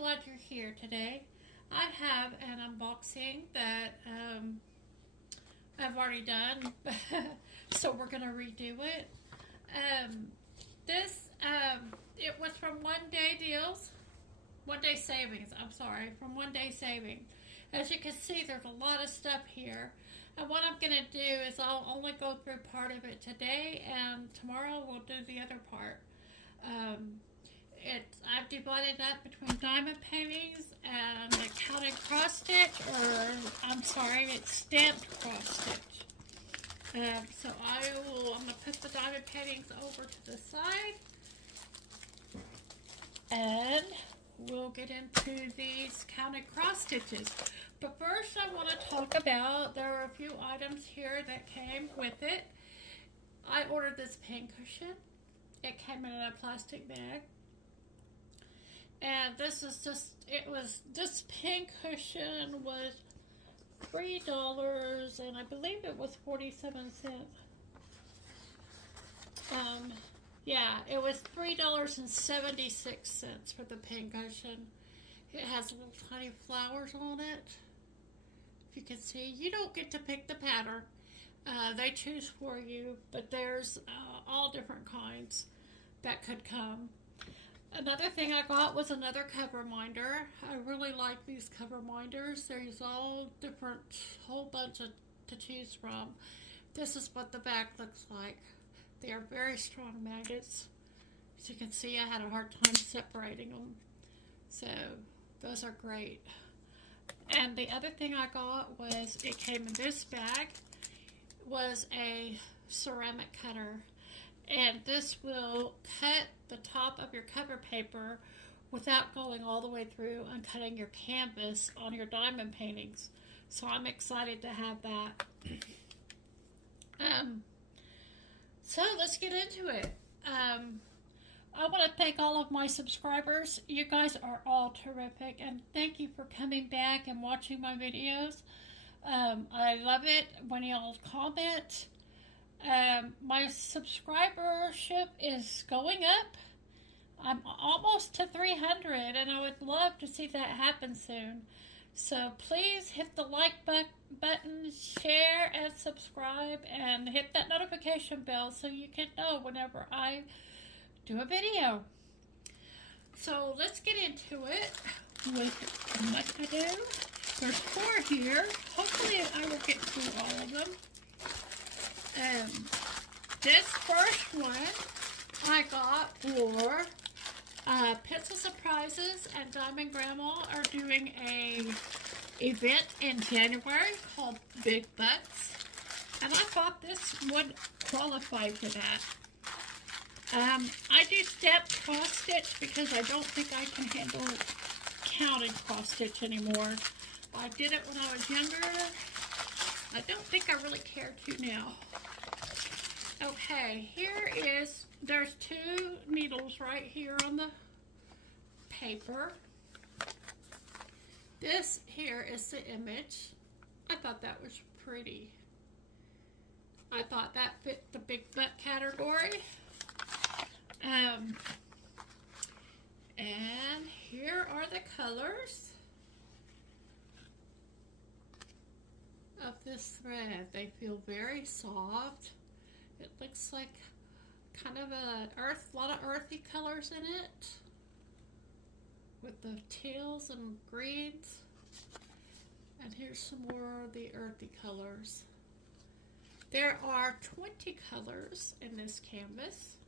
glad you're here today. I have an unboxing that I've already done, so we're going to redo it. It was from One Day Savings, from Onedaysaving. As you can see, there's a lot of stuff here. And what I'm going to do is I'll only go through part of it today, and tomorrow we'll do the other part. I've divided up between diamond paintings and the counted cross-stitch, it's stamped cross-stitch. So I'm going to put the diamond paintings over to the side, and we'll get into these counted cross-stitches. But first I want to talk about, there are a few items here that came with it. I ordered this pincushion. It came in a plastic bag. And this pincushion was $3, and I believe it was 47¢. It was $3.76 for the pincushion. It has little tiny flowers on it. If you can see, you don't get to pick the pattern. They choose for you, but there's all different kinds that could come. Another thing I got was another cover minder. I really like these cover minders. There's all different, whole bunch to choose from. This is what the back looks like. They are very strong magnets. As you can see, I had a hard time separating them. So, those are great. And the other thing I got was, it came in this bag, was a ceramic cutter. And this will cut the top of your cover paper without going all the way through and cutting your canvas on your diamond paintings. So I'm excited to have that. So let's get into it. I want to thank all of my subscribers. You guys are all terrific, and thank you for coming back and watching my videos. I love it when y'all comment. My subscribership is going up. I'm almost to 300, and I would love to see that happen soon. So please hit the like button, share, and subscribe, and hit that notification bell so you can know whenever I do a video. So let's get into it with what I do. There's 4 here. Hopefully I will get through all of them. This first one I got for Pencil Surprises, and Diamond Grandma are doing a event in January called Big Butts, and I thought this would qualify for that. I do stamped cross stitch because I don't think I can handle counted cross stitch anymore. I did it when I was younger. I don't think I really care to now. Okay, there's 2 needles right here on the paper. This here is the image. I thought that was pretty. I thought that fit the big butt category. And here are the colors of this thread. They feel very soft. It looks like kind of a lot of earthy colors in it, with the teals and greens. And here's some more of the earthy colors. There are 20 colors in this canvas.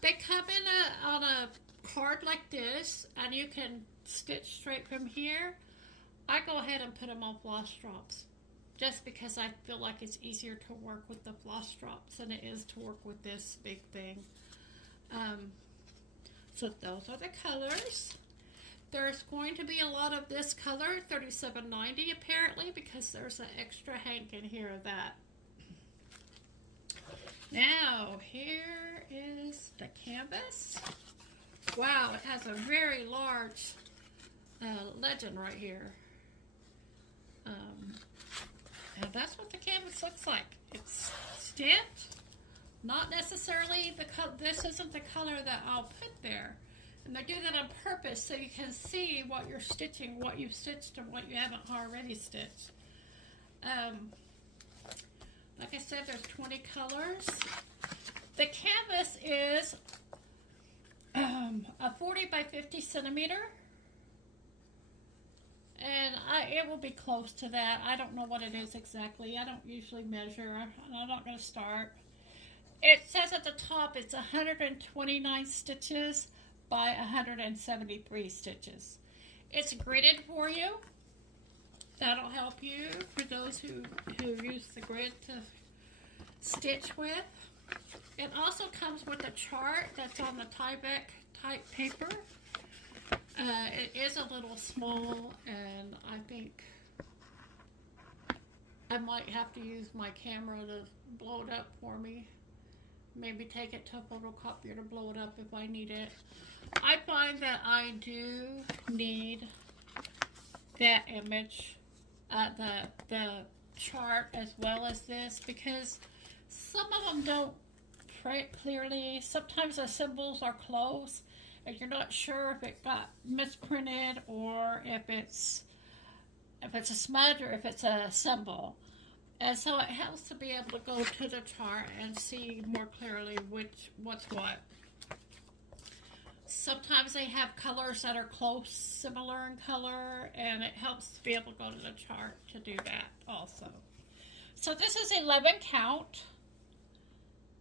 They come in on a card like this, and you can stitch straight from here. I go ahead and put them on floss drops, just because I feel like it's easier to work with the floss drops than it is to work with this big thing. So those are the colors. There's going to be a lot of this color, $37.90 apparently, because there's an extra hank in here of that. Now, here is the canvas. Wow, it has a very large legend right here. And that's what the canvas looks like. It's stamped. Not necessarily this isn't the color that I'll put there. And they do that on purpose so you can see what you're stitching, what you've stitched, and what you haven't already stitched. Like I said, there's 20 colors. The canvas is a 40 by 50 centimeter. And it will be close to that. I don't know what it is exactly. I don't usually measure. I'm not going to start. It says at the top it's 129 stitches by 173 stitches. It's gridded for you. That'll help you for those who use the grid to stitch with. It also comes with a chart that's on the Tyvek type paper. It is a little small, and I think I might have to use my camera to blow it up for me. Maybe take it to a photocopier to blow it up if I need it. I find that I do need that image, the chart as well as this, because some of them don't print clearly. Sometimes the symbols are close and you're not sure if it got misprinted or if it's a smudge or if it's a symbol. And so it helps to be able to go to the chart and see more clearly what's what. Sometimes they have colors that are close, similar in color, and it helps to be able to go to the chart to do that also. So this is 11 count,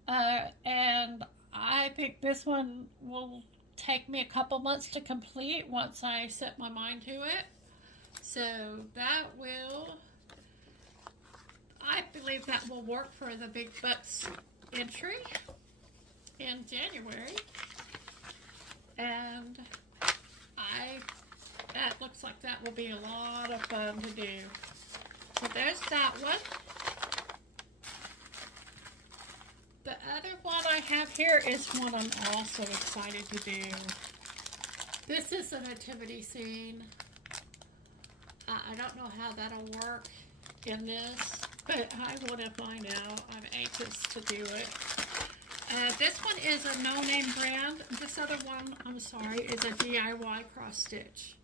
and I think this one will take me a couple months to complete once I set my mind to it. So that will, I believe that will work for the Big Butts entry in January. And that looks like that will be a lot of fun to do. So there's that one. The other one I have here is one I'm also excited to do. This is a nativity scene. I don't know how that'll work in this, but I want to find out. I'm anxious to do it. This one is a no-name brand. This other one, I'm sorry, is a DIY cross stitch.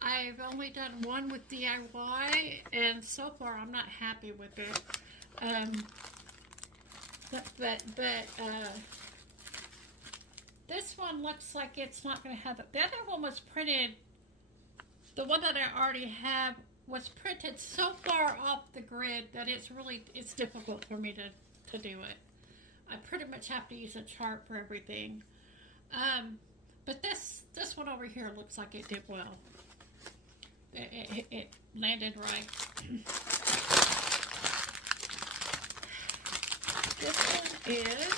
I've only done one with DIY, and so far I'm not happy with it. This one looks like it's not going to have it. The other one was printed, the one that I already have was printed so far off the grid that it's difficult for me to do it. I pretty much have to use a chart for everything. But this one over here looks like it did well. It landed right. This one is,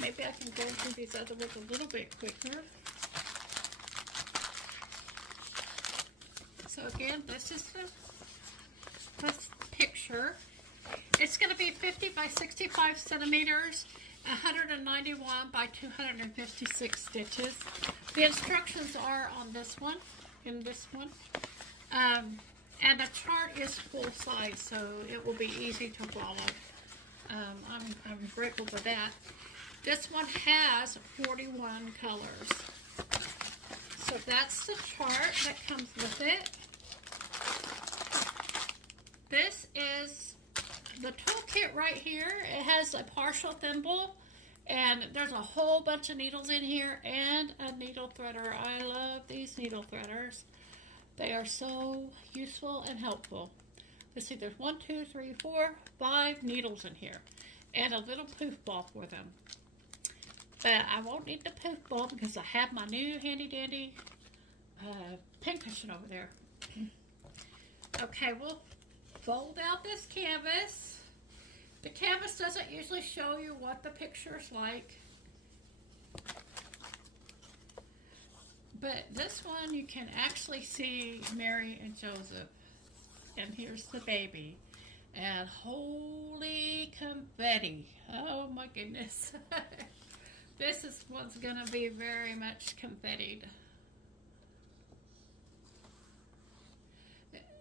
maybe I can go through these other ones a little bit quicker. So again, this is the picture. It's going to be 50 by 65 centimeters, 191 by 256 stitches. The instructions are on this one, in this one. And the chart is full size, so it will be easy to follow. I'm grateful for that. This one has 41 colors. So that's the chart that comes with it. This is the toolkit right here. It has a partial thimble, and there's a whole bunch of needles in here, and a needle threader. I love these needle threaders. They are so useful and helpful. Let's see, there's 1, 2, 3, 4, 5 needles in here, and a little poof ball for them. But I won't need the poof ball because I have my new handy dandy pincushion over there. Okay, we'll fold out this canvas. The canvas doesn't usually show you what the picture's like. But this one you can actually see Mary and Joseph. And here's the baby. And holy confetti. Oh my goodness. This one's gonna be very much confettied.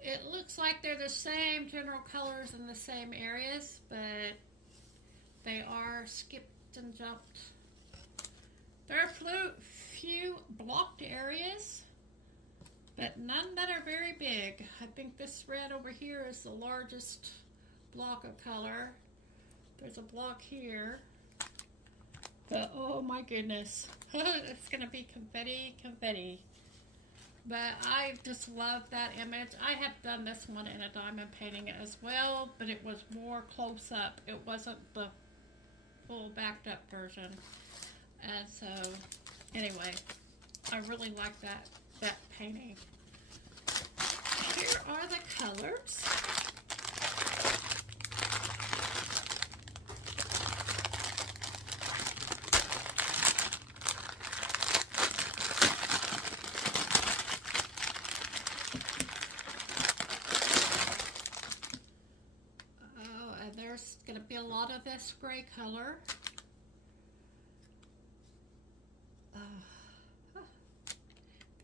It looks like they're the same general colors in the same areas, but they are skipped and jumped There are few blocked areas, but none that are very big. I think this red over here is the largest block of color. There's a block here. But oh my goodness, it's gonna be confetti, confetti. But I just love that image. I have done this one in a diamond painting as well, but it was more close up. It wasn't the full backed up version. And so, anyway, I really like that painting. Here are the colors. There's going to be a lot of this gray color.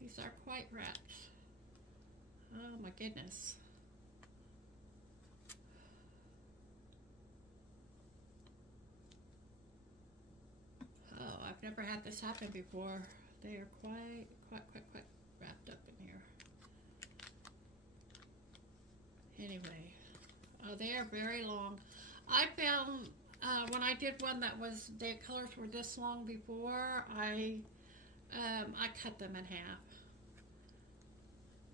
These are quite wrapped. Oh my goodness. Oh, I've never had this happen before. They are quite wrapped up in here. Anyway. Oh, they are very long. I found when I did one that was, the colors were this long before, I cut them in half.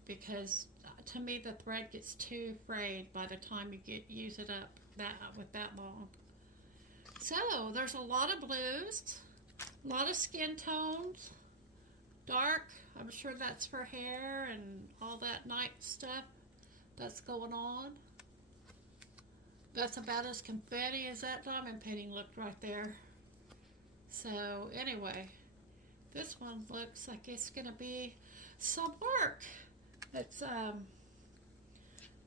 Because to me the thread gets too frayed by the time you use it up with that long. So there's a lot of blues, a lot of skin tones, dark. I'm sure that's for hair and all that night stuff that's going on. That's about as confetti as that diamond painting looked right there. So anyway, this one looks like it's gonna be some work. It's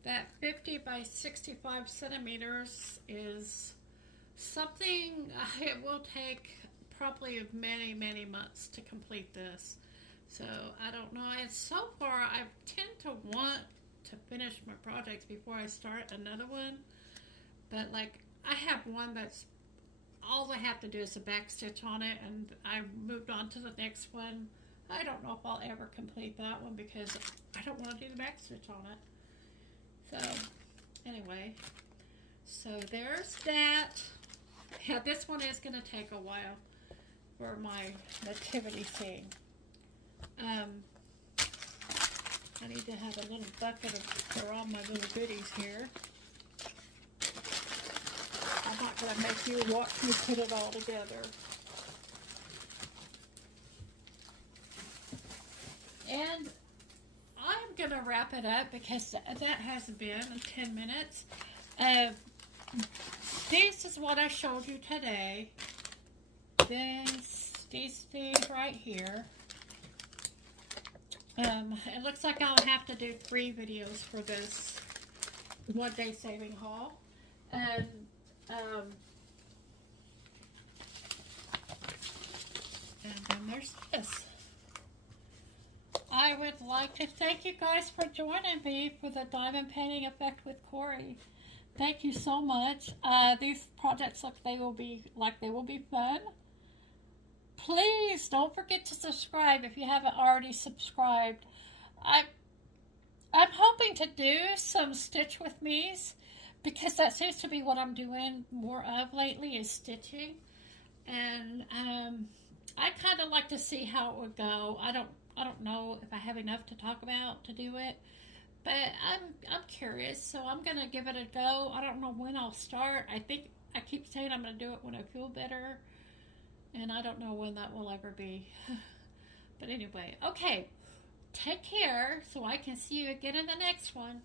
that 50 by 65 centimeters is something. It will take probably many months to complete this. So I don't know. And so far, I tend to want to finish my projects before I start another one. But like, I have one that's, all I have to do is a back stitch on it, and I moved on to the next one. I don't know if I'll ever complete that one because I don't want to do the back stitch on it. So, anyway. So there's that. Yeah, this one is going to take a while for my nativity scene. I need to have a little bucket for all my little goodies here. I'm not going to make you watch me put it all together. And I'm going to wrap it up because that has been 10 minutes. This is what I showed you today. These things right here. It looks like I'll have to do 3 videos for this one day saving haul. And then there's this. I would like to thank you guys for joining me for the diamond painting effect with Corey. Thank you so much. These projects look they will be fun. Please don't forget to subscribe if you haven't already subscribed. I'm hoping to do some stitch with me's because that seems to be what I'm doing more of lately is stitching, and I kind of like to see how it would go. I don't know if I have enough to talk about to do it, but I'm curious, so I'm gonna give it a go. I don't know when I'll start. I keep saying I'm gonna do it when I feel better, and I don't know when that will ever be. But anyway, okay, take care so I can see you again in the next one.